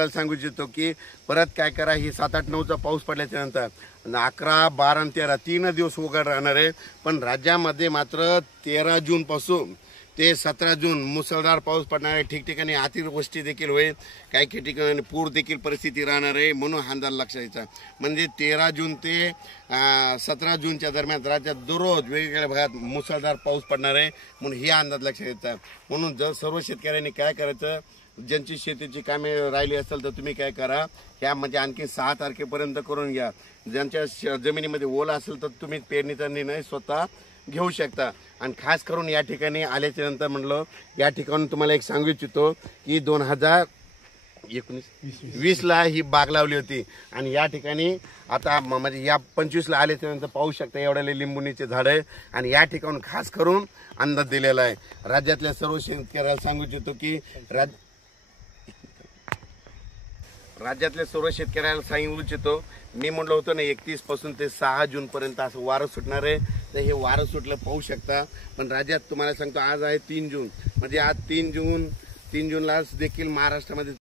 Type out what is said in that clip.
शेतकऱ्याला सांगू इच्छितो की परत काय करा, ही 7, 8, 9चा पाऊस पडल्याच्या नंतर 11, 12 आणि 13 तीन दिवस उघड राहणार आहे। पण राज्यामध्ये मात्र 13 जून पासून ते 17 जून मुसळधार पाऊस पडणार आहे। ठिकठिकाणी अतिवृष्टी देखील होईल, काही ठिकाणी पूर देखील परिस्थिती राहणार आहे। म्हणून हा अंदाज लक्षात घ्यायचा, म्हणजे 13 जून ते 17 जूनच्या दरम्यान राज्यात दररोज वेगवेगळ्या भागात मुसळधार पाऊस पडणार आहे। म्हणून ही अंदाज लक्षात घ्यायचा। म्हणून जर सर्व शेतकऱ्यांनी काय करायचं, ज्यांची शेतीची कामे राहिली असेल तर तुम्ही काय करा, ह्या म्हणजे आणखी 6 तारखेपर्यंत करून घ्या। ज्यांच्या जमिनीमध्ये ओला असेल तर तुम्ही पेरणीचा निर्णय स्वतः घेऊ शकता। आणि खास करून या ठिकाणी आल्याच्या नंतर म्हणलं, या ठिकाणी तुम्हाला एक सांगू इच्छितो की 2019-20 ला ही बाग लावली होती आणि या ठिकाणी आता म्हणजे या 25 ला आल्याच्या नंतर पाहू शकता एवढ्याले लिंबुणीचे झाड आहे। आणि या ठिकाणी खास करून अंदाज दिलेला आहे। राज्यातल्या सर्व शेतकऱ्याला सांगू इच्छितो की राज्यातल्या सर्व शेतकऱ्याला सांगू इच्छितो, मी म्हणलं होतं ना 31 पासून ते 6 जून पर्यंत असं वारं सुटणार आहे। तर हे वारं सुटलं पाहू शकता। पण राज्यात तुम्हाला सांगतो आज आहे 3 जून, म्हणजे आज 3 जूनला देखील महाराष्ट्रामध्ये